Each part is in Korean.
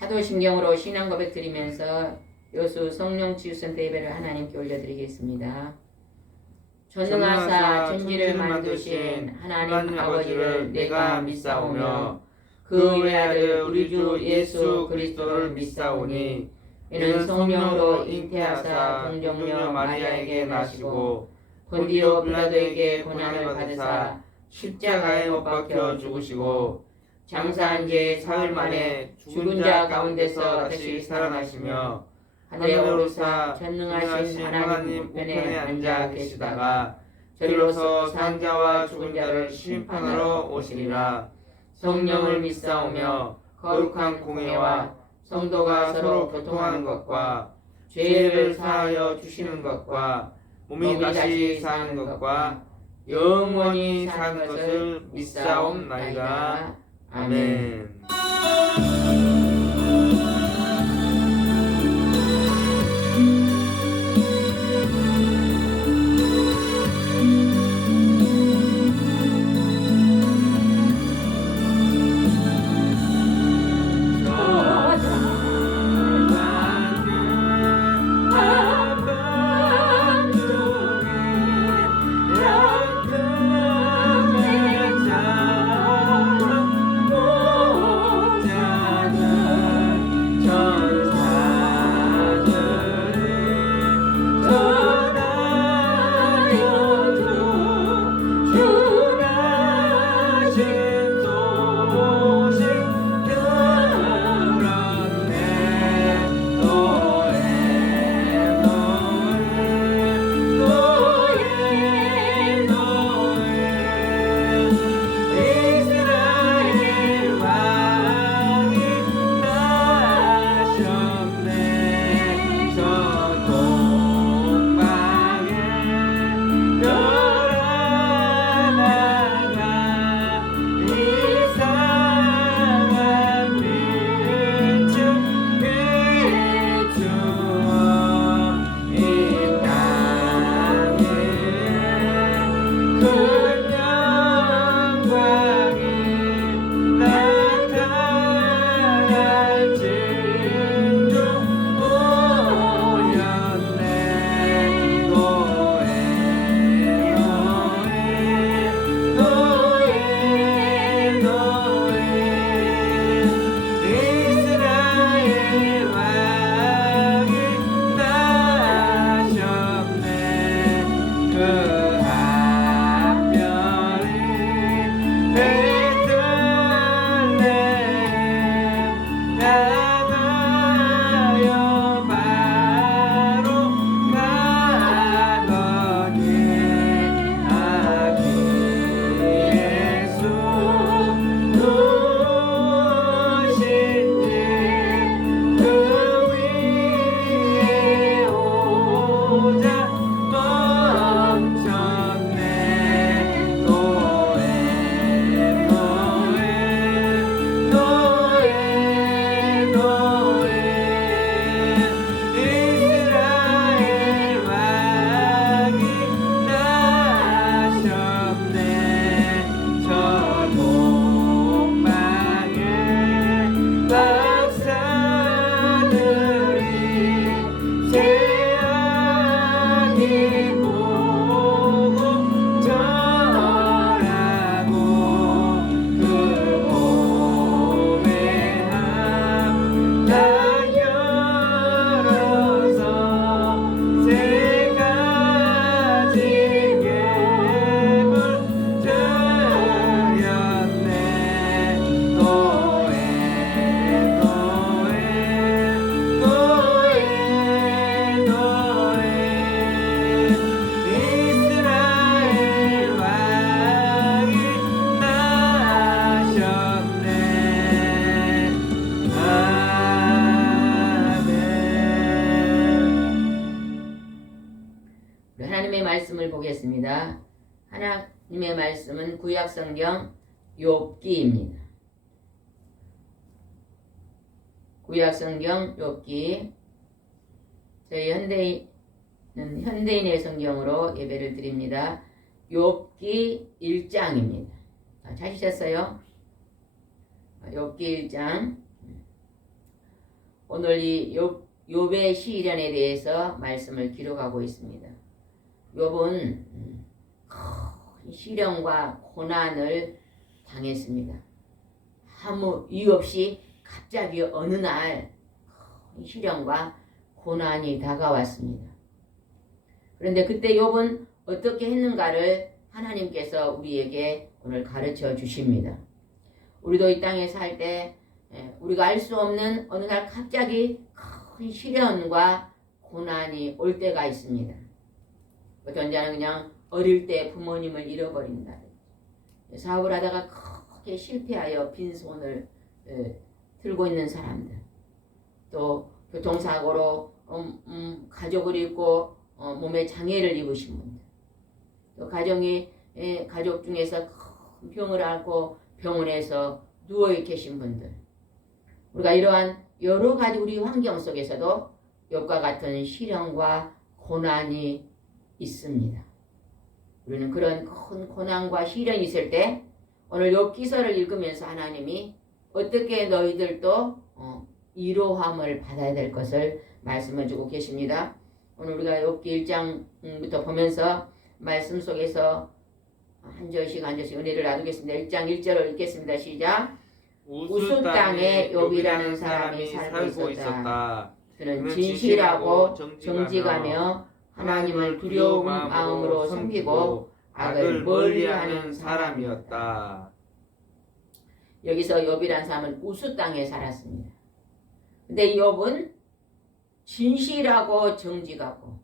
사도신경으로 신앙 고백 드리면서 여수 성령 치유센터 예배를 하나님께 올려드리겠습니다. 전능하사 천지를 만드신 하나님 아버지를 내가 믿사오며 그 외아들 우리 주 예수 그리스도를 믿사오니 이는 성령으로 잉태하사 동정녀 마리아에게 나시고 본디오 빌라도에게 고난을 받으사 십자가에 못 박혀 죽으시고 장사한 지 사흘 만에 죽은 자 가운데서 다시 살아나시며 하늘에 오르사 전능하신 하나님 우편에 앉아 계시다가 저리로서 산 자와 죽은 자를 심판하러 오시리라. 성령을 믿사오며 거룩한 공회와 성도가 서로 교통하는 것과 죄를 사하여 주시는 것과 몸이 다시 사는 것과 영원히 사는 것을 믿사옵나이다. 아멘. 하나님의 말씀을 보겠습니다. 하나님의 말씀은 구약성경 욥기입니다. 구약성경 욥기. 저희 현대인의 성경으로 예배를 드립니다. 욥기 1장입니다. 찾으셨어요? 욥기 1장. 오늘 이 욥의 시련에 대해서 말씀을 기록하고 있습니다. 욥은 큰 시련과 고난을 당했습니다. 아무 이유 없이 갑자기 어느 날 시련과 고난이 다가왔습니다. 그런데 그때 욥은 어떻게 했는가를 하나님께서 우리에게 오늘 가르쳐 주십니다. 우리도 이 땅에 살 때 우리가 알 수 없는 어느 날 갑자기 큰 시련과 고난이 올 때가 있습니다. 어떤 자는 그냥 어릴 때 부모님을 잃어버린다. 사업을 하다가 크게 실패하여 빈손을 들고 있는 사람들. 또 교통사고로 가족을 잃고 몸에 장애를 입으신 분들. 또 가족 중에서 큰 병을 앓고 병원에서 누워 계신 분들. 우리가 이러한 여러 가지 우리 환경 속에서도 욥과 같은 시련과 고난이 있습니다. 우리는 그런 큰 고난과 시련이 있을 때 오늘 욥기서를 읽으면서 하나님이 어떻게 너희들도 위로함을 받아야 될 것을 말씀해 주고 계십니다. 오늘 우리가 욥기 1장부터 보면서 말씀 속에서 한 절씩 은혜를 나누겠습니다. 1장 1절을 읽겠습니다. 시작. 우수 땅에 욥이라는 사람이 살고 있었다. 그는 진실하고 정직하며 하나님을 두려운 마음으로 섬기고 악을 멀리하는 사람이었다. 여기서 욥이라는 사람은 우수 땅에 살았습니다. 근데 욥은 진실하고 정직하고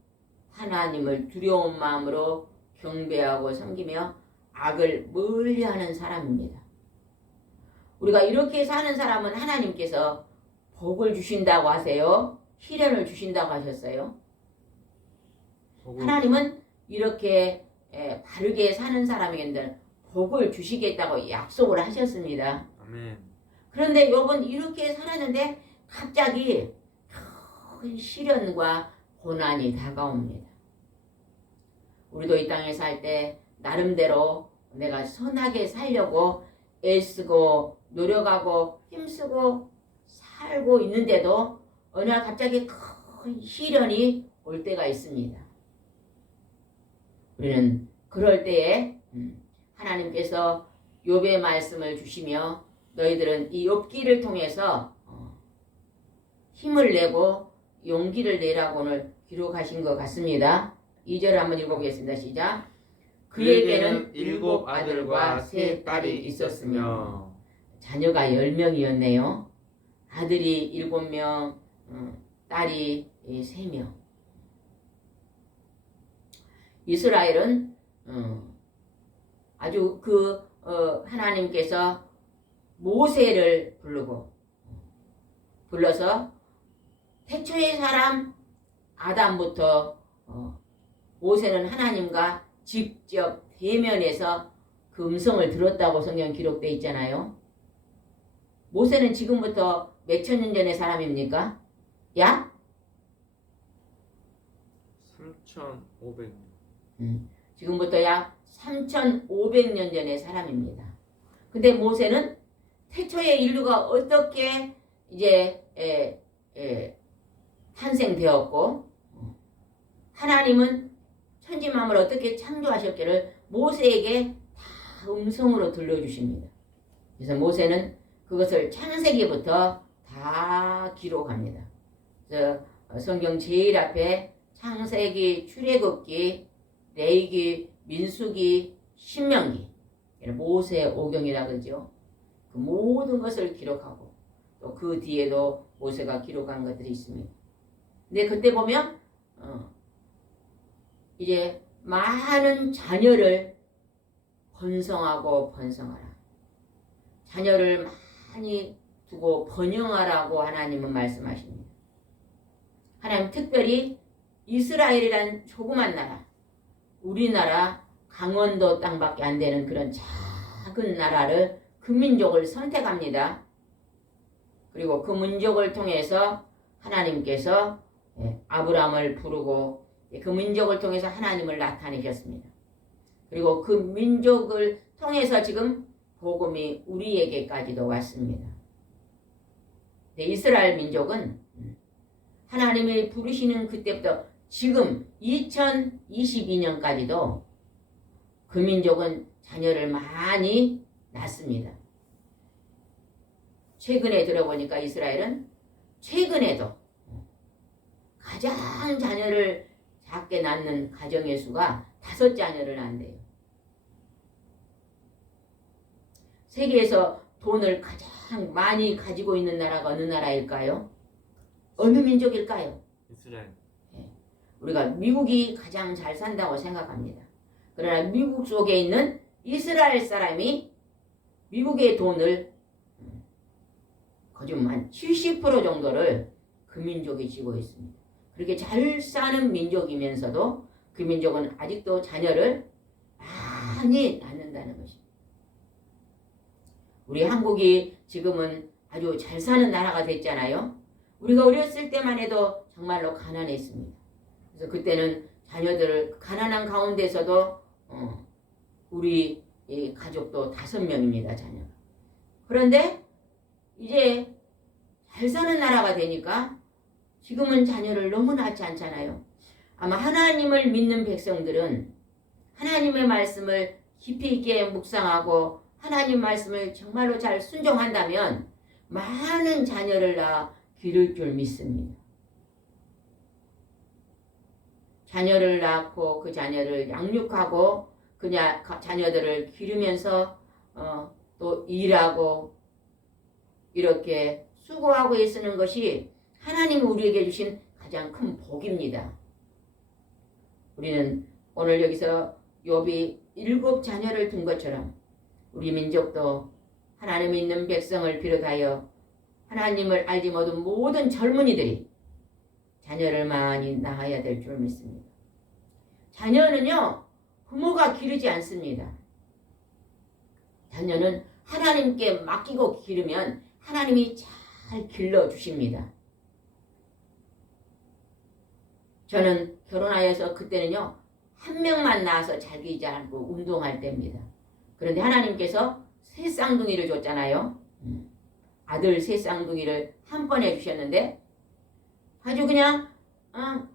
하나님을 두려운 마음으로 경배하고 섬기며 악을 멀리하는 사람입니다. 우리가 이렇게 사는 사람은 하나님께서 복을 주신다고 하세요? 시련을 주신다고 하셨어요? 하나님은 이렇게 바르게 사는 사람에게는 복을 주시겠다고 약속을 하셨습니다. 아멘. 그런데 욥은 이렇게 살았는데 갑자기 큰 시련과 고난이 다가옵니다. 우리도 이 땅에 살 때 나름대로 내가 선하게 살려고 애쓰고 노력하고 힘쓰고 살고 있는데도 어느 날 갑자기 큰 시련이 올 때가 있습니다. 우리는 그럴 때에 하나님께서 욥의 말씀을 주시며 너희들은 이 욥기를 통해서 힘을 내고 용기를 내라고 오늘 기록하신 것 같습니다. 2절 한번 읽어보겠습니다. 시작. 그에게는 7 아들과 3 딸이 있었으며 자녀가 10명이었네요. 아들이 7명, 딸이 3명. 이스라엘은 아주 하나님께서 모세를 불러서 태초의 사람 아담부터 모세는 하나님과 직접 대면해서 그 음성을 들었다고 성경 기록되어 있잖아요. 모세는 지금부터 몇천 년 전의 사람입니까? 약? 3,500년. 지금부터 약 3,500년 전의 사람입니다. 근데 모세는 태초의 인류가 어떻게 이제 탄생되었고 하나님은 천지만물을 어떻게 창조하셨기를 모세에게 다 음성으로 들려주십니다. 그래서 모세는 그것을 창세기부터 다 기록합니다. 그래서 성경 제일 앞에 창세기, 출애굽기, 레위기, 민수기, 신명기, 모세오경이라 그러죠. 그 모든 것을 기록하고 또 그 뒤에도 모세가 기록한 것들이 있습니다. 근데 그때 보면 이제 많은 자녀를 번성하라. 자녀를 많이 두고 번영하라고 하나님은 말씀하십니다. 하나님 특별히 이스라엘이란 조그만 나라, 우리나라 강원도 땅밖에 안 되는 그런 작은 나라를 그 민족을 선택합니다. 그리고 그 민족을 통해서 하나님께서 아브라함을 부르고 그 민족을 통해서 하나님을 나타내셨습니다. 그리고 그 민족을 통해서 지금 복음이 우리에게까지도 왔습니다. 이스라엘 민족은 하나님이 부르시는 그때부터 지금 2022년까지도 그 민족은 자녀를 많이 낳습니다. 최근에 들어보니까 이스라엘은 최근에도 가장 자녀를 작게 낳는 가정의 수가 5자녀를 낳는데요. 세계에서 돈을 가장 많이 가지고 있는 나라가 어느 나라일까요? 어느 민족일까요? 이스라엘. 우리가 미국이 가장 잘 산다고 생각합니다. 그러나 미국 속에 있는 이스라엘 사람이 미국의 돈을 거의 한 70% 정도를 그 민족이 쥐고 있습니다. 그렇게 잘 사는 민족이면서도 그 민족은 아직도 자녀를 많이 낳는다는 것입니다. 우리 한국이 지금은 아주 잘 사는 나라가 됐잖아요. 우리가 어렸을 때만 해도 정말로 가난했습니다. 그래서 그때는 자녀들을 가난한 가운데서도 우리 가족도 5명입니다. 자녀가. 그런데 이제 잘 사는 나라가 되니까 지금은 자녀를 너무 낳지 않잖아요. 아마 하나님을 믿는 백성들은 하나님의 말씀을 깊이 있게 묵상하고 하나님 말씀을 정말로 잘 순종한다면 많은 자녀를 낳아 기를 줄 믿습니다. 자녀를 낳고 그 자녀를 양육하고 그 자녀들을 기르면서 또 일하고 이렇게 수고하고 애쓰는 것이 하나님이 우리에게 주신 가장 큰 복입니다. 우리는 오늘 여기서 욥이 7자녀를 둔 것처럼 우리 민족도 하나님 있는 백성을 비롯하여 하나님을 알지 못한 모든 젊은이들이 자녀를 많이 낳아야 될 줄 믿습니다. 자녀는요, 부모가 기르지 않습니다. 자녀는 하나님께 맡기고 기르면 하나님이 잘 길러주십니다. 저는 결혼하여서 그때는요, 한 명만 낳아서 잘 기르지 않고 운동할 때입니다. 그런데 하나님께서 새 쌍둥이를 줬잖아요. 아들 새 쌍둥이를 한 번에 주셨는데 아주 그냥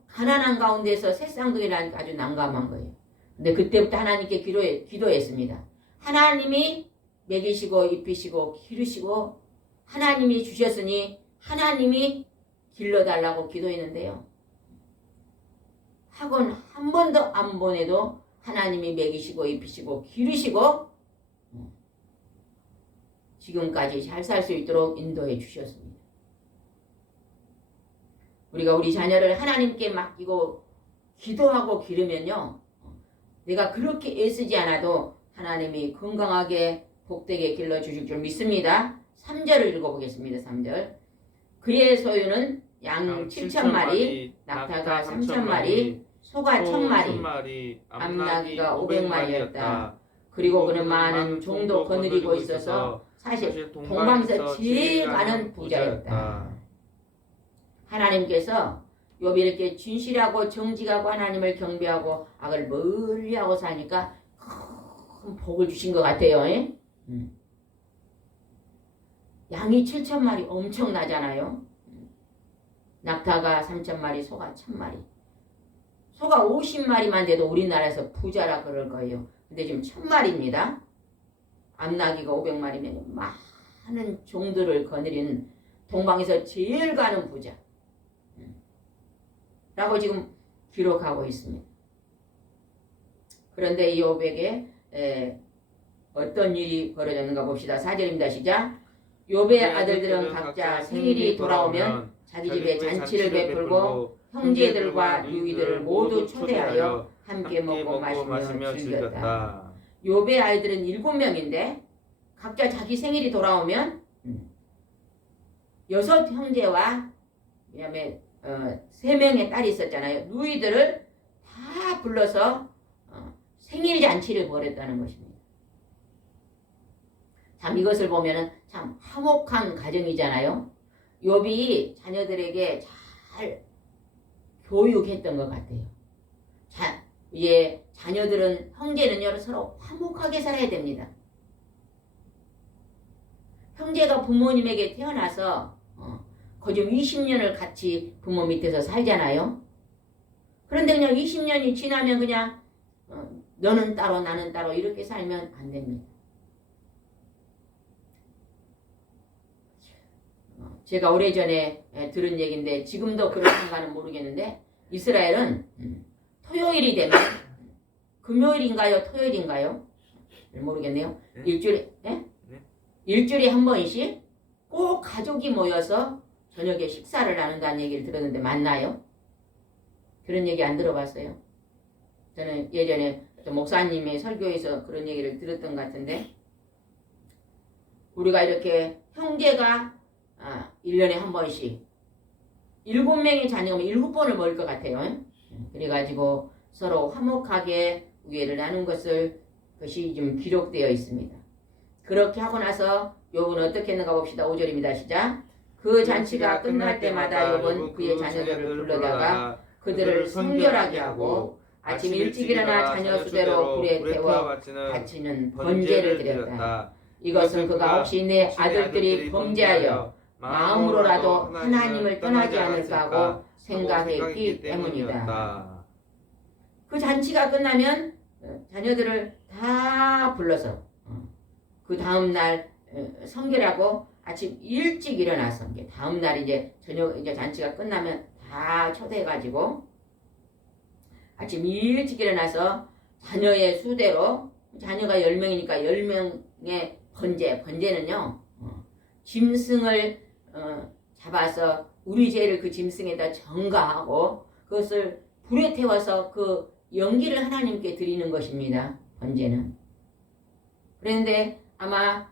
가난한 가운데서 새 쌍둥이라니까 아주 난감한 거예요. 근데 그때부터 하나님께 기도했습니다. 하나님이 먹이시고 입히시고 기르시고 하나님이 주셨으니 하나님이 길러달라고 기도했는데요. 학원 한 번도 안 보내도 하나님이 먹이시고 입히시고 기르시고 지금까지 잘 살 수 있도록 인도해 주셨습니다. 우리가 우리 자녀를 하나님께 맡기고 기도하고 기르면요, 내가 그렇게 애쓰지 않아도 하나님이 건강하게 복되게 길러주실 줄 믿습니다. 3절을 읽어보겠습니다. 3절. 그의 소유는 양 7,000마리, 낙타가 3,000마리, 소가 1,000마리, 암나귀가 500마리였다. 그리고 그는 많은 종도 거느리고 있어서 사실 동방에서 제일 많은 부자였다. 하나님께서 욥이 이렇게 진실하고 정직하고 하나님을 경배하고 악을 멀리하고 사니까 큰 복을 주신 것 같아요. 양이 7,000마리 엄청나잖아요. 낙타가 3,000마리, 소가 1,000마리. 소가 50마리만 돼도 우리나라에서 부자라 그럴 거예요. 근데 지금 1,000마리입니다. 암나귀가 500마리면 많은 종들을 거느리는 동방에서 제일 가는 부자 라고 지금 기록하고 있습니다. 그런데 이 욥에게 어떤 일이 벌어졌는가 봅시다. 4절입니다. 시작. 욥의 아들들은 각자 생일이 돌아오면 자기 집에 잔치를 베풀고 형제들과 유이들을 모두 초대하여 함께 먹고 마시며 즐겼다. 욥의 아이들은 7명인데 각자 자기 생일이 돌아오면 6 형제와 그다음에 3명의 딸이 있었잖아요. 누이들을 다 불러서 생일 잔치를 벌였다는 것입니다. 참 이것을 보면은 참 화목한 가정이잖아요. 욥이 자녀들에게 잘 교육했던 것 같아요. 이제 자녀들은 형제는요 서로 화목하게 살아야 됩니다. 형제가 부모님에게 태어나서 거좀 20년을 같이 부모 밑에서 살잖아요. 그런데 그냥 20년이 지나면 그냥 너는 따로 나는 따로 이렇게 살면 안 됩니다. 제가 오래전에 들은 얘기인데 지금도 그렇던가는 모르겠는데 이스라엘은 토요일이 되면 금요일인가요? 토요일인가요? 모르겠네요. 네? 일주일에 네? 일주일에 한 번씩 꼭 가족이 모여서 저녁에 식사를 나눈다는 얘기를 들었는데 맞나요? 그런 얘기 안 들어봤어요. 저는 예전에 목사님의 설교에서 그런 얘기를 들었던 것 같은데 우리가 이렇게 형제가 1년에 한 번씩 7명의 자녀면 7번을 먹을 것 같아요. 그래가지고 서로 화목하게 우애를 나눈 것이 좀 기록되어 있습니다. 그렇게 하고 나서 욥은 어떻게 했는가 봅시다. 5절입니다. 시작. 그 잔치가 끝날 때마다 욥은 그의 자녀들을 불러다가 그들을 성결하게 하고 아침 일찍 일어나 자녀 수대로 불에 태워 바치는 번제를 드렸다. 이것은 그가 혹시 내 아들들이 범죄하여 마음으로라도 하나님을 떠나지 않을까 하고 생각했기 때문이다. 그 잔치가 끝나면 자녀들을 다 불러서 그 다음날 성결하고 아침 일찍 일어나서 다음날 이제 저녁 이제 잔치가 끝나면 다 초대해가지고 아침 일찍 일어나서 자녀의 수대로 자녀가 10명이니까 10명의 번제는요 짐승을 잡아서 우리 죄를 그 짐승에다 전가하고 그것을 불에 태워서 그 연기를 하나님께 드리는 것입니다. 번제는. 그런데 아마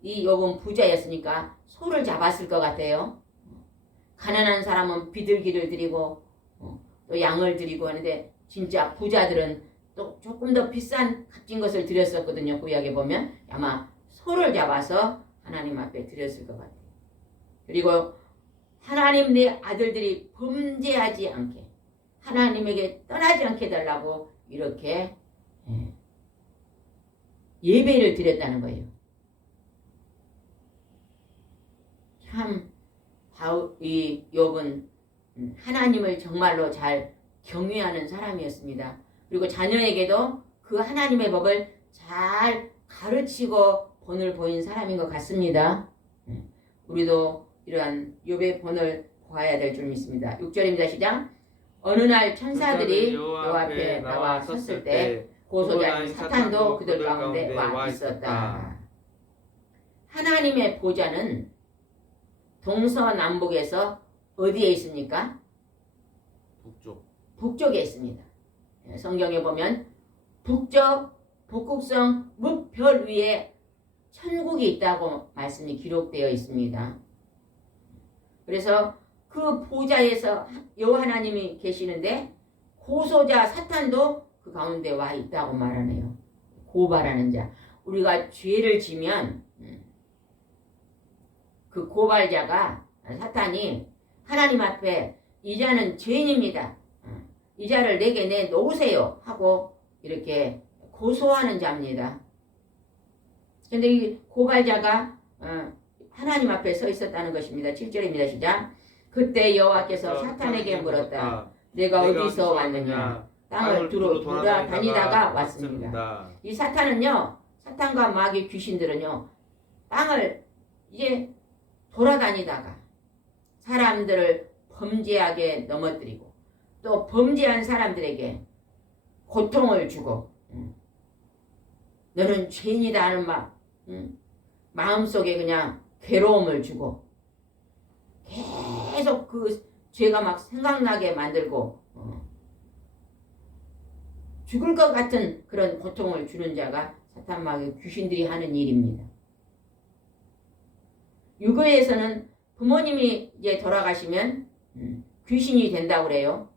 이 욥은 부자였으니까 소를 잡았을 것 같아요. 가난한 사람은 비둘기를 드리고 또 양을 드리고 하는데 진짜 부자들은 또 조금 더 비싼 값진 것을 드렸었거든요. 구약에 보면 아마 소를 잡아서 하나님 앞에 드렸을 것 같아요. 그리고 하나님 내 아들들이 범죄하지 않게 하나님에게 떠나지 않게 해달라고 이렇게 예배를 드렸다는 거예요. 참 이 욥은 하나님을 정말로 잘 경외하는 사람이었습니다. 그리고 자녀에게도 그 하나님의 법을 잘 가르치고 본을 보인 사람인 것 같습니다. 우리도 이러한 욥의 본을 보아야 될 줄 믿습니다. 6절입니다. 시작. 어느 날 천사들이 여호와 앞에 나와 섰을 때 고소자인 사탄도 그들 가운데 와 있었다. 하나님의 보좌는 동서남북에서 어디에 있습니까? 북쪽에 있습니다. 성경에 보면 북쪽 북극성 뭇별 위에 천국이 있다고 말씀이 기록되어 있습니다. 그래서 그 보좌에서 여호와 하나님이 계시는데 고소자 사탄도 그 가운데 와 있다고 말하네요. 고발하는 자. 우리가 죄를 지면 그 고발자가 사탄이 하나님 앞에 이 자는 죄인입니다. 이 자를 내게 내놓으세요 하고 이렇게 고소하는 자입니다. 그런데 이 고발자가 하나님 앞에 서 있었다는 것입니다. 7절입니다. 시작. 그때 여호와께서 사탄에게 물었다. 내가 어디서 왔느냐? 땅을 두루 돌아다니다가 왔습니다. 이 사탄은요, 사탄과 마귀 귀신들은요, 땅을 이제 돌아다니다가 사람들을 범죄하게 넘어뜨리고 또 범죄한 사람들에게 고통을 주고 너는 죄인이다 하는 마음속에 그냥 괴로움을 주고 계속 그 죄가 막 생각나게 만들고 죽을 것 같은 그런 고통을 주는 자가 사탄 마귀 귀신들이 하는 일입니다. 유교에서는 부모님이 이제 돌아가시면 귀신이 된다고 그래요.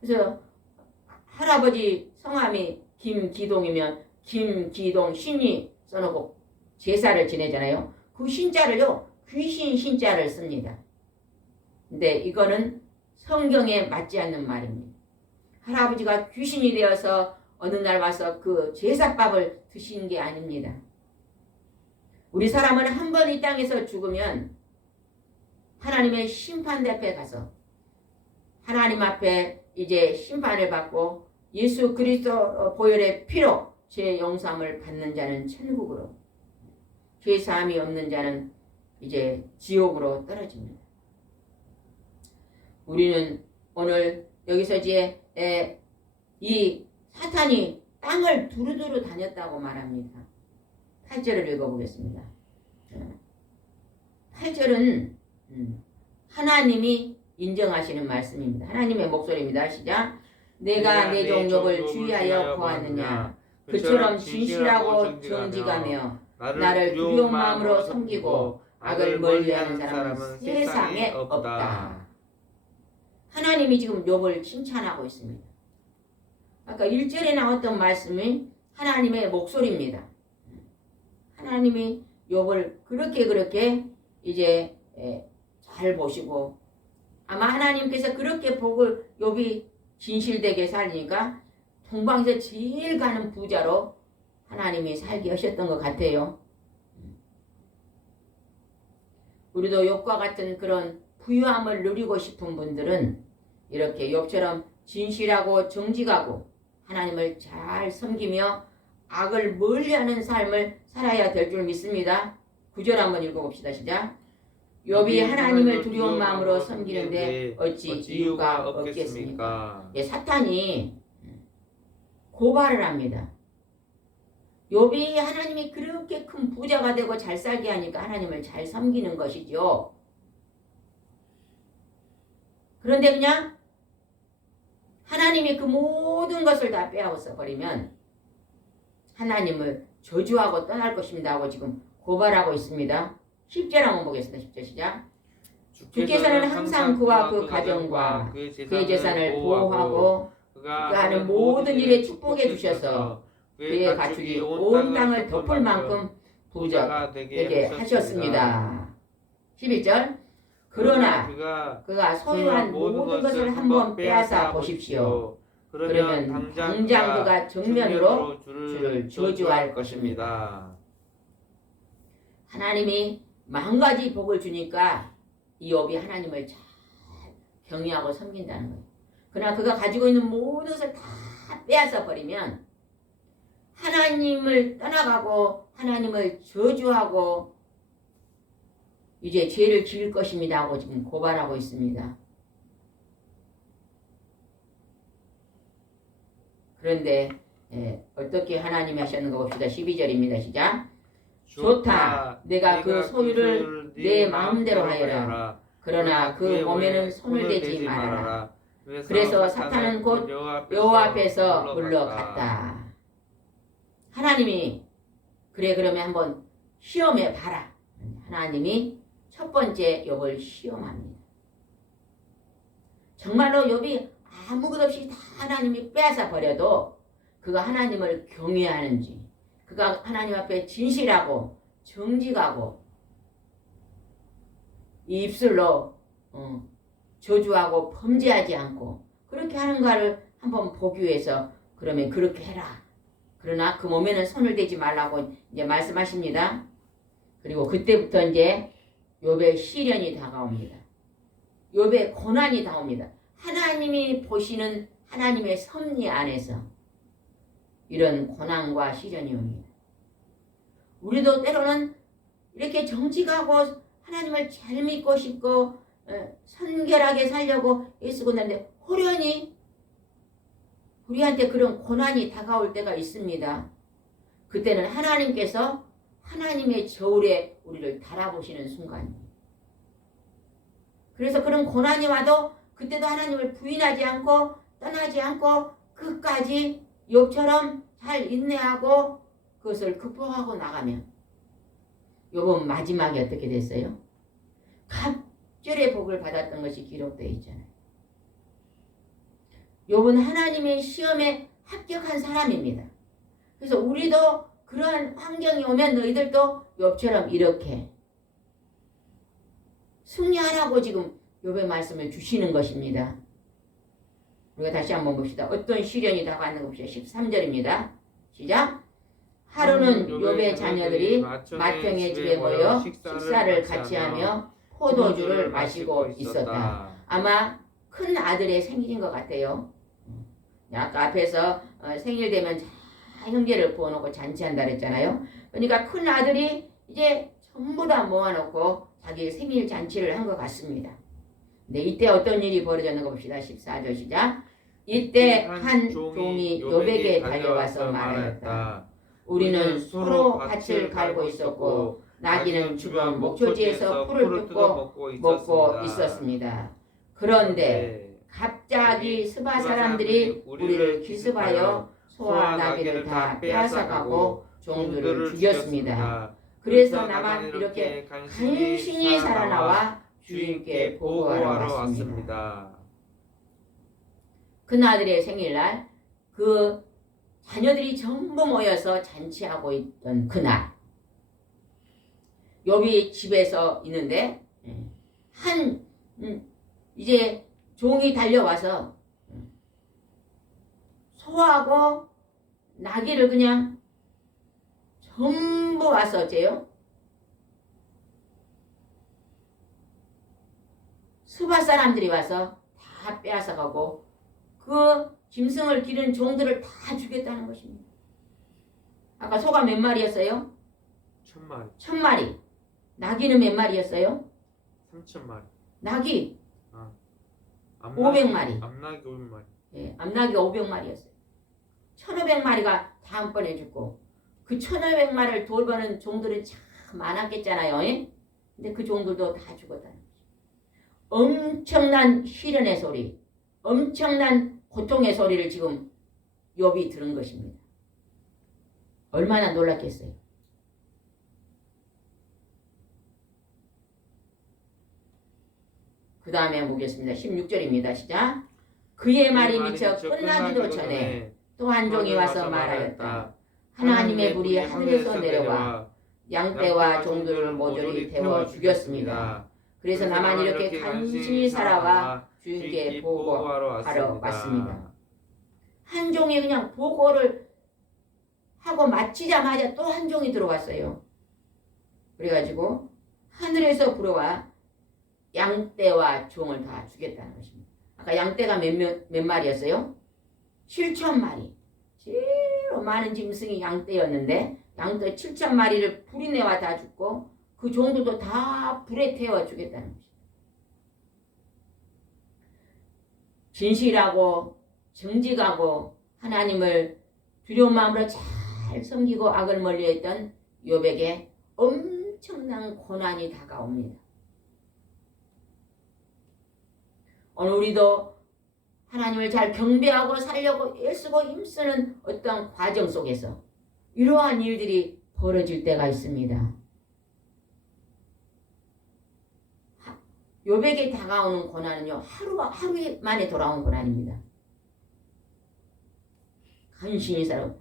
그래서 할아버지 성함이 김기동이면 김기동 신이 써놓고 제사를 지내잖아요. 그 신자를요 귀신 신자를 씁니다. 근데 이거는 성경에 맞지 않는 말입니다. 할아버지가 귀신이 되어서 어느 날 와서 그 제사밥을 드신 게 아닙니다. 우리 사람은 한 번 이 땅에서 죽으면 하나님의 심판대 앞에 가서 하나님 앞에 이제 심판을 받고 예수 그리스도 보혈의 피로 죄 용서함을 받는 자는 천국으로, 죄 사함이 없는 자는 이제 지옥으로 떨어집니다. 우리는 오늘 여기서 이제 이 사탄이 땅을 두루두루 다녔다고 말합니다. 8절을 읽어보겠습니다. 8절은 하나님이 인정하시는 말씀입니다. 하나님의 목소리입니다. 시작. 내가 내 종족을 주의하여 보았느냐. 그처럼 진실하고 정직하며 나를 두려운 마음으로 섬기고 악을 멀리하는 사람은 세상에 없다. 하나님이 지금 욥을 칭찬하고 있습니다. 아까 1절에 나왔던 말씀이 하나님의 목소리입니다. 하나님이 욥을 그렇게 이제 잘 보시고, 아마 하나님께서 그렇게 복을 욥이 진실되게 살리니까 동방에서 제일 가는 부자로 하나님이 살게 하셨던 것 같아요. 우리도 욥과 같은 그런 부유함을 누리고 싶은 분들은 이렇게 욥처럼 진실하고 정직하고 하나님을 잘 섬기며 악을 멀리하는 삶을 살아야 될 줄 믿습니다. 9절 한번 읽어봅시다. 시작. 욥이 하나님을 두려운 마음으로 섬기는데 어찌 이유가 없겠습니까? 예, 사탄이 고발을 합니다. 욥이 하나님이 그렇게 큰 부자가 되고 잘 살게 하니까 하나님을 잘 섬기는 것이죠. 그런데 그냥 하나님이 그 모든 것을 다 빼앗아 버리면 하나님을 저주하고 떠날 것입니다 하고 지금 고발하고 있습니다. 10절 한번 보겠습니다. 10절 시작. 주께서는 항상 그와 그 가정과 그의 재산을 보호하고 그가 하는 모든 일에 축복해 주셔서 그의 가축이 온 땅을 덮을 만큼 부자가 되게 하셨습니다. 11절. 그러나 그가 소유한 모든 것을 한번 빼앗아 보십시오. 그러면 당장 그가 정면으로 주를 저주할 것입니다. 하나님이 만 가지 복을 주니까 이 욥이 하나님을 잘 경외하고 섬긴다는 거예요. 그러나 그가 가지고 있는 모든 것을 다 빼앗아 버리면 하나님을 떠나가고 하나님을 저주하고 이제 죄를 지을 것입니다 하고 지금 고발하고 있습니다. 그런데 어떻게 하나님이 하셨는가 봅시다. 12절입니다. 시작. 좋다. 내가 그 소유를 내 마음대로 하여라. 그러나 그 몸에는 손을 대지 말아라. 그래서 사탄은 곧 여호와 앞에서 물러갔다. 하나님이 그래 그러면 한번 시험해 봐라. 하나님이 첫 번째 욥을 시험합니다. 정말로 욥이 아무 것 없이 다 하나님이 빼앗아 버려도 그가 하나님을 경외하는지, 그가 하나님 앞에 진실하고 정직하고 이 입술로 저주하고 범죄하지 않고 그렇게 하는가를 한번 보기 위해서 그러면 그렇게 해라. 그러나 그 몸에는 손을 대지 말라고 이제 말씀하십니다. 그리고 그때부터 이제 욥의 시련이 다가옵니다. 욥의 고난이 다옵니다. 하나님이 보시는 하나님의 섭리 안에서 이런 고난과 시련이 옵니다. 우리도 때로는 이렇게 정직하고 하나님을 잘 믿고 싶고 선결하게 살려고 애쓰고 있는데 호련히 우리한테 그런 고난이 다가올 때가 있습니다. 그때는 하나님께서 하나님의 저울에 우리를 달아보시는 순간입니다. 그래서 그런 고난이 와도 그때도 하나님을 부인하지 않고 떠나지 않고 끝까지 욥처럼 잘 인내하고 그것을 극복하고 나가면 욥은 마지막에 어떻게 됐어요? 갑절의 복을 받았던 것이 기록되어 있잖아요. 욥은 하나님의 시험에 합격한 사람입니다. 그래서 우리도 그러한 환경이 오면 너희들도 욥처럼 이렇게 승리하라고 지금 욥의 말씀을 주시는 것입니다. 우리가 다시 한번 봅시다. 어떤 시련이 다가왔는 봅시다. 13절입니다. 시작. 하루는 욥의 자녀들이 맏형의 집에 모여 식사를 같이 하며 포도주를 마시고 있었다. 아마 큰 아들의 생일인 것 같아요. 아까 앞에서 생일 되면 다 형제를 부어놓고 잔치한다 그랬잖아요. 그러니까 큰 아들이 이제 전부 다 모아놓고 자기 생일 잔치를 한 것 같습니다. 네, 이때 어떤 일이 벌어졌는가 봅시다. 14절 시작. 이때 한 종이 욥에게 달려와서 말하였다. 우리는 서로 밭을 갈고 있었고 나귀는 주변 목초지에서 풀을 뜯고 먹고 있었습니다. 그런데 갑자기 스바 사람들이 우리를 기습하여 소와 나귀를 다 빼앗아가고 종들을 죽였습니다. 그래서 나만 이렇게 간신히 살아나와 주인께 보고하러 왔습니다. 그나들의 생일날 그 자녀들이 전부 모여서 잔치하고 있던 그날 욥이 집에서 있는데 이제 종이 달려와서 소하고 나귀를 그냥 전부 와서 어째요? 스바 사람들이 와서 다 빼앗아가고 그 짐승을 기른 종들을 다 죽였다는 것입니다. 아까 소가 몇 마리였어요? 1000마리. 1000마리. 나귀는 몇 마리였어요? 3000마리. 나귀 500마리. 500마리. 암나귀 500마리. 예, 암나귀가 500마리였어요. 1500마리가 다음번에 죽고 그 1500마리를 돌보는 종들은 참 많았겠잖아요. 예? 근데 그 종들도 다 죽었다는 거죠. 엄청난 희련의 소리, 엄청난 고통의 소리를 지금 욥이 들은 것입니다. 얼마나 놀랐겠어요. 그 다음에 보겠습니다. 16절입니다. 시작. 그의 말이 미쳐 끝나기도 전에 또 한 종이 와서 말하였다. 하나님의 불이 하늘에서 내려와 양떼와 종들을 모조리 태워 죽였습니다. 그래서 나만 이렇게 간신히 살아와 주인께 보고하러 왔습니다. 한 종이 그냥 보고를 하고 마치자마자 또 한 종이 들어왔어요. 그래가지고 하늘에서 불어와 양떼와 종을 다 죽였다는 것입니다. 아까 양떼가 몇 마리였어요? 7,000마리. 제일 많은 짐승이 양떼였는데 양떼 7,000마리를 불이 내와 다 죽고 그 종들도 다 불에 태워 죽였다는 것입니다. 진실하고 정직하고 하나님을 두려운 마음으로 잘 섬기고 악을 멀리했던 욥에게 엄청난 고난이 다가옵니다. 오늘 우리도 하나님을 잘 경배하고 살려고 애쓰고 힘쓰는 어떤 과정 속에서 이러한 일들이 벌어질 때가 있습니다. 욥에게 다가오는 고난은요, 하루 만에 돌아온 고난입니다. 간신히 살아.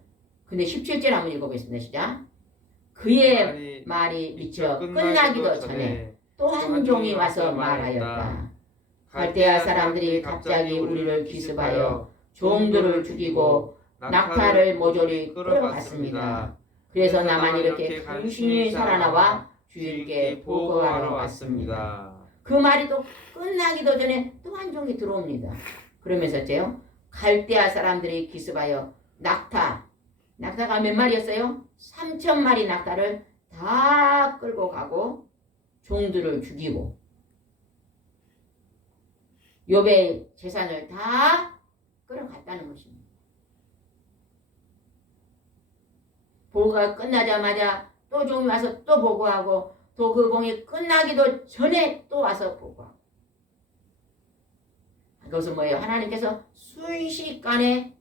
근데 17절 한번 읽어보겠습니다. 시작. 그의 말이 미쳐 끝나기도 전에 또 한 종이 와서 말하였다. 갈대아 사람들이 갑자기 우리를 기습하여 종들을 죽이고 낙타를 모조리 끌어갔습니다. 그래서 나만 이렇게 간신히 살아나와 주인께 보고하러 왔습니다. 그 말이 또 끝나기도 전에 또 한 종이 들어옵니다. 그러면서 어째요? 갈대아 사람들이 기습하여 낙타가 몇 마리였어요? 3,000마리 낙타를 다 끌고 가고 종들을 죽이고 욥의 재산을 다 끌어갔다는 것입니다. 보고가 끝나자마자 또 종이 와서 또 보고하고 또 그 봉이 끝나기도 전에 또 와서 보고하고. 그것은 뭐예요? 하나님께서 순식간에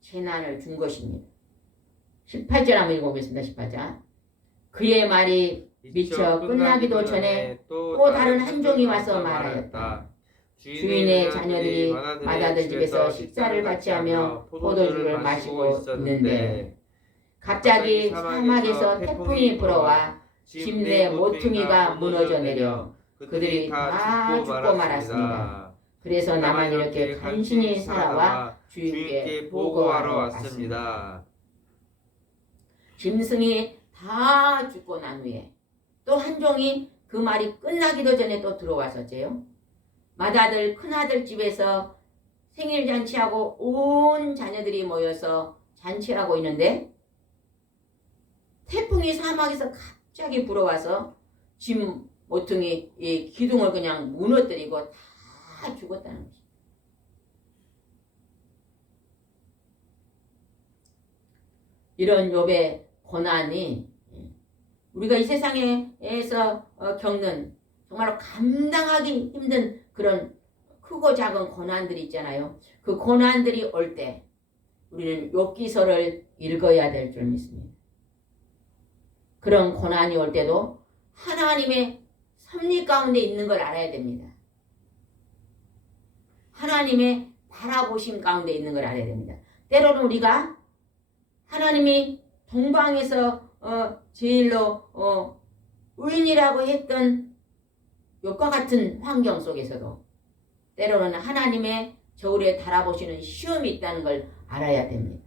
재난을 준 것입니다. 18절 한번 읽어보겠습니다. 18절. 그의 말이 미쳐 끝나기도 전에 또 다른 한 종이 와서 말하였다. 주인의 자녀들이 맏아들 집에서 식사를 같이 하며 포도주를 마시고 있는데 갑자기 사막에서 태풍이 불어와 집 내 모퉁이가 무너져 내려 그들이 다 죽고 말았습니다. 그래서 나만 이렇게 간신히 살아와 주인께 보고하러 왔습니다. 짐승이 다 죽고 난 후에 또 한 종이 그 말이 끝나기도 전에 또 들어왔었지요. 맏아들 큰아들 집에서 생일 잔치하고 온 자녀들이 모여서 잔치를 하고 있는데 태풍이 사막에서 갑자기 불어와서 짐 모퉁이 이 기둥을 그냥 무너뜨리고 다 죽었다는 거죠. 이런 욥의 고난이 우리가 이 세상에서 겪는 정말로 감당하기 힘든 그런 크고 작은 고난들이 있잖아요. 그 고난들이 올 때 우리는 욥기서를 읽어야 될 줄 믿습니다. 그런 고난이 올 때도 하나님의 섭리 가운데 있는 걸 알아야 됩니다. 하나님의 바라보심 가운데 있는 걸 알아야 됩니다. 때로는 우리가 하나님이 동방에서 제일로 의인이라고 했던 욥과 같은 환경 속에서도 때로는 하나님의 저울에 달아보시는 시험이 있다는 걸 알아야 됩니다.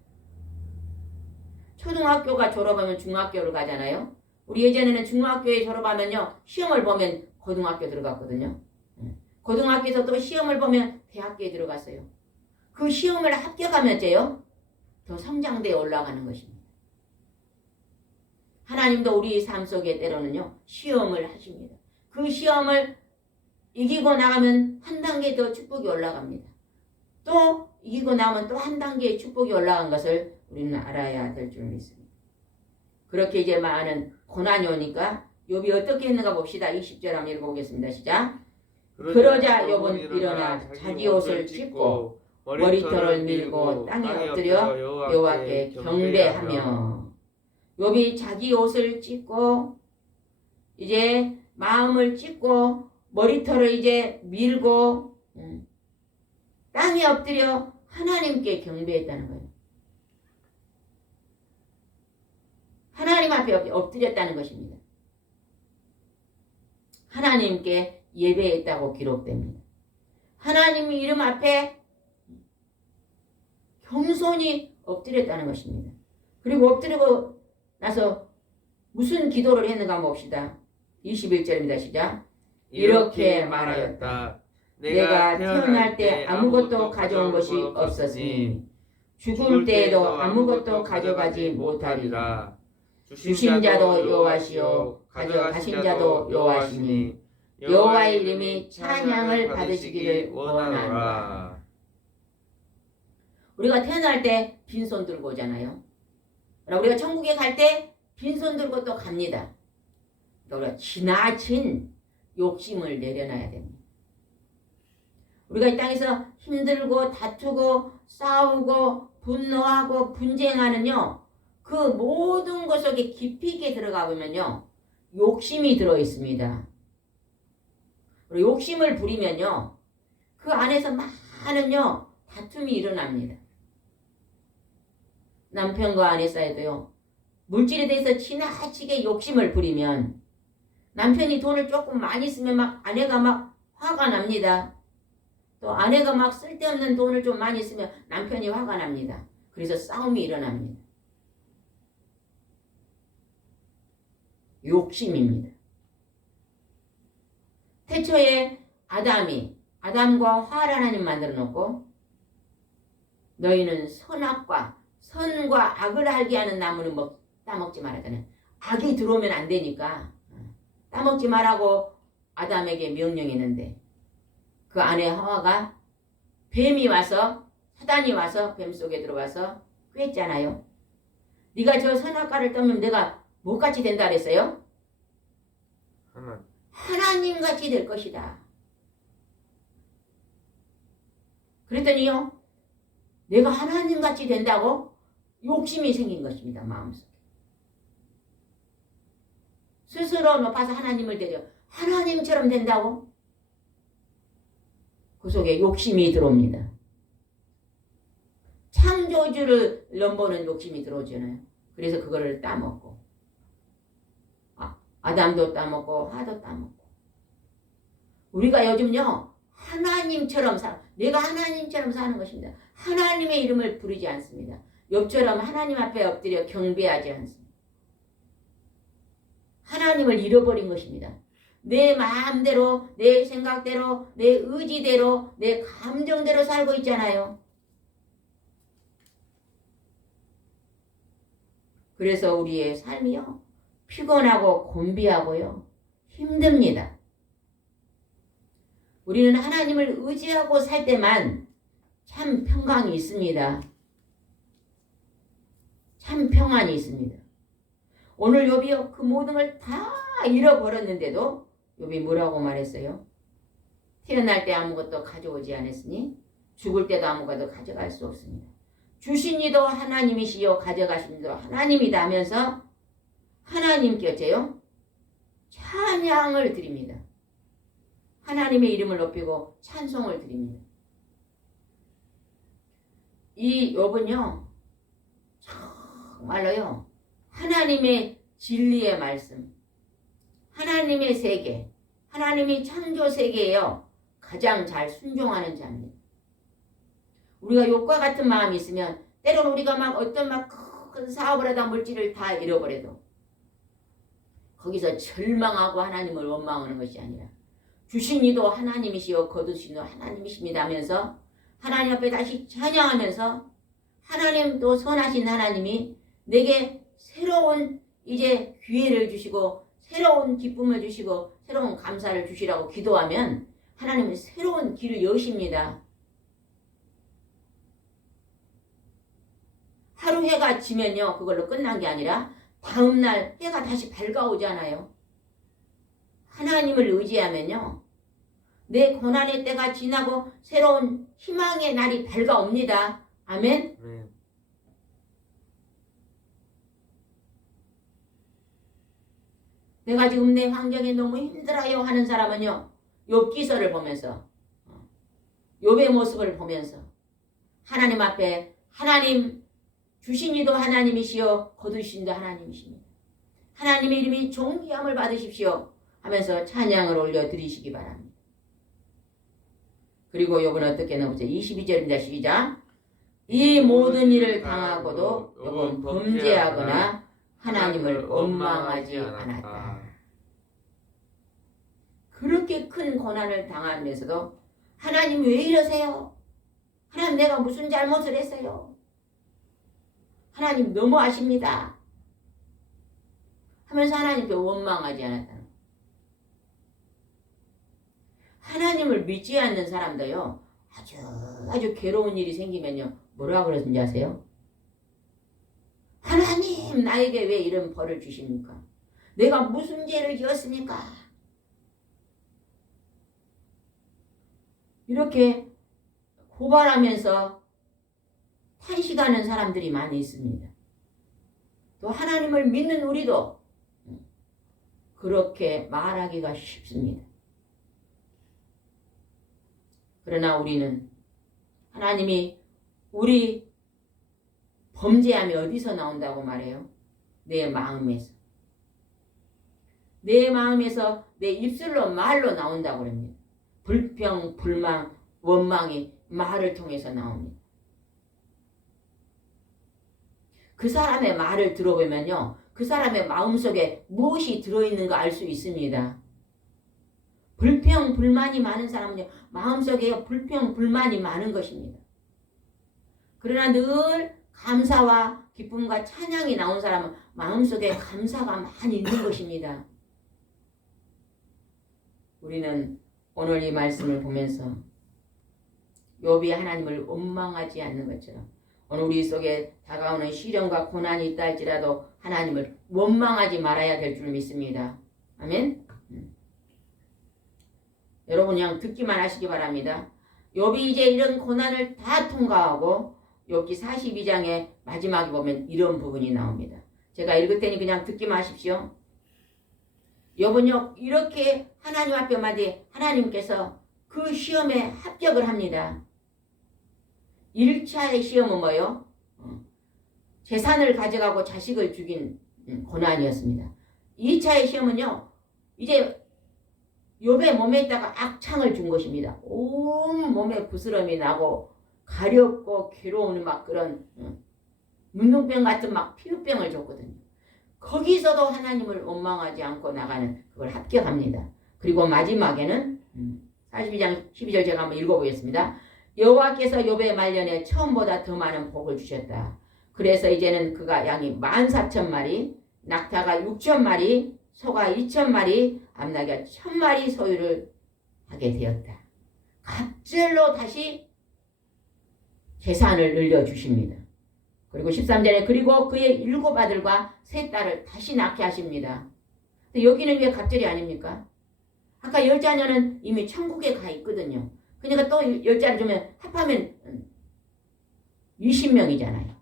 초등학교가 졸업하면 중학교를 가잖아요. 우리 예전에는 중학교에 졸업하면요 시험을 보면 고등학교 들어갔거든요. 고등학교에서 또 시험을 보면 대학교에 들어갔어요. 그 시험을 합격하면서요 더 성장대에 올라가는 것입니다. 하나님도 우리 삶 속에 때로는요 시험을 하십니다. 그 시험을 이기고 나가면 한 단계 더 축복이 올라갑니다. 또 이기고 나면 또 한 단계의 축복이 올라간 것을 우리는 알아야 될 줄 믿습니다. 그렇게 이제 많은 고난이 오니까 욥이 어떻게 했는가 봅시다. 20절 한번 읽어보겠습니다. 시작. 그러자 욥은 일어나 자기 옷을 찢고 머리털을 밀고 땅에 엎드려 여호와께 경배하며. 욥이 자기 옷을 찢고 이제 마음을 찢고 머리털을 이제 밀고 땅에 엎드려 하나님께 경배했다는 거예요. 하나님 앞에 엎드렸다는 것입니다. 하나님께 예배했다고 기록됩니다. 하나님 이름 앞에 겸손히 엎드렸다는 것입니다. 그리고 엎드리고 나서 무슨 기도를 했는가 봅시다. 21절입니다. 시작. 이렇게 말하였다. 내가 태어날 때 아무것도 가져온 것이 없었으니 죽을 때에도 아무것도 가져가지 못하리라. 주신 자도 여호와시요 가져가신 자도 여호와시니 여호와의 이름이 찬양을 받으시기를 원하노라. 우리가 태어날 때 빈손 들고 오잖아요. 우리가 천국에 갈 때 빈손 들고 또 갑니다. 우리가 지나친 욕심을 내려놔야 됩니다. 우리가 이 땅에서 힘들고 다투고 싸우고 분노하고 분쟁하는요. 그 모든 것 속에 깊이 있게 들어가 보면요. 욕심이 들어 있습니다. 그리고 욕심을 부리면요. 그 안에서 많은요. 다툼이 일어납니다. 남편과 아내 사이도요. 물질에 대해서 지나치게 욕심을 부리면 남편이 돈을 조금 많이 쓰면 막 아내가 막 화가 납니다. 또 아내가 막 쓸데없는 돈을 좀 많이 쓰면 남편이 화가 납니다. 그래서 싸움이 일어납니다. 욕심입니다. 태초에 아담과 화를 하나님 만들어 놓고 너희는 선과 악을 알게 하는 나무는 따먹지 말았잖아요. 악이 들어오면 안 되니까 따먹지 말라고 아담에게 명령했는데 그 안에 하와가 사단이 와서 뱀 속에 들어와서 꿰했잖아요. 네가 저 선악과를 따면 내가 뭐같이 된다 그랬어요? 하나님같이 될 것이다. 그랬더니요. 내가 하나님같이 된다고 욕심이 생긴 것입니다. 마음속에. 스스로 높아서 하나님을 대려 하나님처럼 된다고? 그 속에 욕심이 들어옵니다. 창조주를 넘보는 욕심이 들어오잖아요. 그래서 그거를 따먹고 아담도 따먹고 화도 따먹고 우리가 요즘요 하나님처럼 내가 하나님처럼 사는 것입니다. 하나님의 이름을 부르지 않습니다. 욥처럼 하나님 앞에 엎드려 경배하지 않습니다. 하나님을 잃어버린 것입니다. 내 마음대로, 내 생각대로, 내 의지대로, 내 감정대로 살고 있잖아요. 그래서 우리의 삶이요, 피곤하고 곤비하고요, 힘듭니다. 우리는 하나님을 의지하고 살 때만 참 평강이 있습니다. 참 평안이 있습니다. 오늘 욥이요, 그 모든 걸 다 잃어버렸는데도 욥이 뭐라고 말했어요? 태어날 때 아무것도 가져오지 않았으니 죽을 때도 아무것도 가져갈 수 없습니다. 주신 이도 하나님이시요 가져가신 이도 하나님이다 하면서 하나님께 어째요? 찬양을 드립니다. 하나님의 이름을 높이고 찬송을 드립니다. 이 욥은요, 정말로요, 하나님의 진리의 말씀, 하나님의 세계, 하나님이 창조 세계에요, 가장 잘 순종하는 자입니다. 우리가 욥과 같은 마음이 있으면 때로는 우리가 막 어떤 막 큰 사업을 하다 물질을 다 잃어버려도 거기서 절망하고 하나님을 원망하는 것이 아니라 주신 이도 하나님이시요 거두신 이도 하나님이십니다 하면서 하나님 앞에 다시 찬양하면서 하나님 또 선하신 하나님이 내게 새로운 이제 기회를 주시고 새로운 기쁨을 주시고 새로운 감사를 주시라고 기도하면 하나님은 새로운 길을 여십니다. 하루 해가 지면요, 그걸로 끝난 게 아니라 다음날 해가 다시 밝아오잖아요. 하나님을 의지하면요, 내 고난의 때가 지나고 새로운 희망의 날이 밝아옵니다. 아멘. 네. 내가 지금 내 환경이 너무 힘들어요 하는 사람은요, 욥기서를 보면서, 욥의 모습을 보면서 하나님 앞에 하나님 주신 이도 하나님이시요 거두신 이도 하나님이십니다. 하나님의 이름이 존귀함을 받으십시오 하면서 찬양을 올려드리시기 바랍니다. 그리고 욥은 어떻게 나오죠? 22절입니다. 시작. 이 모든 일을 당하고도 욥은 범죄하거나 하나님을 원망하지 않았다. 그렇게 큰 고난을 당하면서도 하나님 왜 이러세요? 하나님 내가 무슨 잘못을 했어요? 하나님 너무 아십니다 하면서 하나님께 원망하지 않았다. 하나님을 믿지 않는 사람도요, 아주 괴로운 일이 생기면요, 뭐라고 그러는지 아세요? 하나님 나에게 왜 이런 벌을 주십니까? 내가 무슨 죄를 지었습니까? 이렇게 고발하면서 탄식하는 사람들이 많이 있습니다. 또 하나님을 믿는 우리도 그렇게 말하기가 쉽습니다. 그러나 우리는 하나님이 우리 범죄함이 어디서 나온다고 말해요? 내 마음에서. 내 마음에서 내 입술로 말로 나온다고 합니다. 불평, 불망, 원망이 말을 통해서 나옵니다. 그 사람의 말을 들어보면요, 그 사람의 마음속에 무엇이 들어있는가 알 수 있습니다. 불평, 불만이 많은 사람은요, 마음속에 불평, 불만이 많은 것입니다. 그러나 늘 감사와 기쁨과 찬양이 나온 사람은 마음속에 감사가 많이 있는 것입니다. 우리는 오늘 이 말씀을 보면서 욥이 하나님을 원망하지 않는 것처럼 오늘 우리 속에 다가오는 시련과 고난이 있다 할지라도 하나님을 원망하지 말아야 될 줄 믿습니다. 아멘. 여러분 그냥 듣기만 하시기 바랍니다. 욥이 이제 이런 고난을 다 통과하고 욥기 42장의 마지막에 보면 이런 부분이 나옵니다. 제가 읽을 테니 그냥 듣기만 하십시오. 욥은요 이렇게 하나님 앞에 마디 하나님께서 그 시험에 합격을 합니다. 1차의 시험은 뭐요? 재산을 가져가고 자식을 죽인 고난이었습니다. 2차의 시험은요 이제 욥의 몸에다가 악창을 준 것입니다. 온 몸에 부스럼이 나고 가렵고 괴로운 막 그런 문둥병 같은 막 피부병을 줬거든요. 거기서도 하나님을 원망하지 않고 나가는 그걸 합격합니다. 그리고 마지막에는 42장 12절 제가 한번 읽어보겠습니다. 여호와께서 욥의 말년에 처음보다 더 많은 복을 주셨다. 그래서 이제는 그가 양이 14,000마리, 낙타가 6,000마리, 소가 2,000마리, 암나귀가 1,000마리 소유를 하게 되었다. 갑절로 다시 재산을 늘려주십니다. 그리고 13절에 그리고 그의 7 아들과 3 딸을 다시 낳게 하십니다. 여기는 왜 갑절이 아닙니까? 아까 10자녀는 이미 천국에 가 있거든요. 그러니까 또 10자를 주면 합하면 20명이잖아요.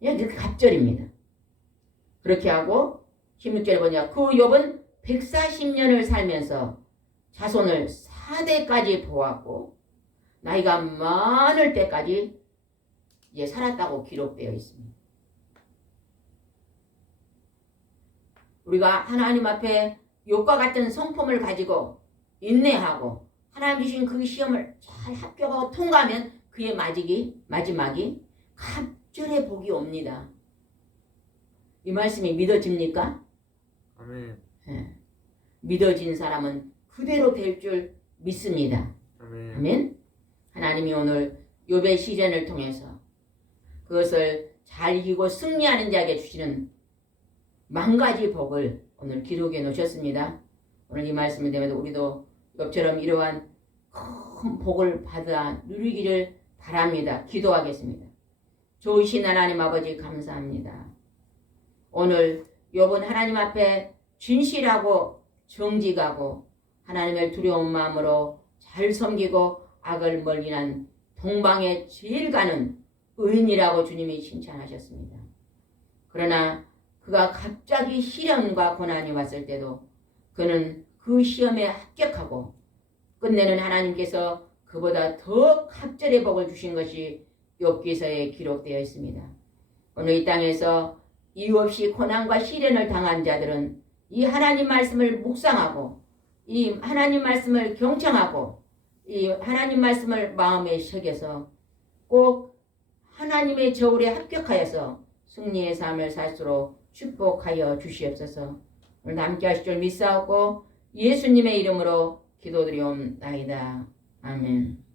이게 갑절입니다. 그렇게 하고 16절에 보니까 그 욥은 140년을 살면서 자손을 4대까지 보았고 나이가 많을 때까지 이제 살았다고 기록되어 있습니다. 우리가 하나님 앞에 욥과 같은 성품을 가지고 인내하고 하나님 주신 그 시험을 잘 합격하고 통과하면 그의 마지막이 갑절의 복이 옵니다. 이 말씀이 믿어집니까? 아멘. 예. 믿어진 사람은 그대로 될 줄 믿습니다. 아멘. 아멘. 하나님이 오늘 욥의 시련을 통해서 그것을 잘 이기고 승리하는 자에게 주시는 10,000가지 복을 오늘 기록해 놓으셨습니다. 오늘 이 말씀을 때문에 우리도 욥처럼 이러한 큰 복을 받아 누리기를 바랍니다. 기도하겠습니다. 좋으신 하나님 아버지 감사합니다. 오늘 욥은 하나님 앞에 진실하고 정직하고 하나님을 두려운 마음으로 잘 섬기고 악을 멀리한 동방에 제일 가는 의인이라고 주님이 칭찬하셨습니다. 그러나 그가 갑자기 시련과 고난이 왔을 때도 그는 그 시험에 합격하고 끝내는 하나님께서 그보다 더 갑절의 복을 주신 것이 욥기서에 기록되어 있습니다. 오늘 이 땅에서 이유 없이 고난과 시련을 당한 자들은 이 하나님 말씀을 묵상하고 이 하나님 말씀을 경청하고 이 하나님 말씀을 마음에 새겨서 꼭 하나님의 저울에 합격하여서 승리의 삶을 살수록 축복하여 주시옵소서. 오늘 함께 하실 줄 믿사옵고 예수님의 이름으로 기도드리옵나이다. 아멘.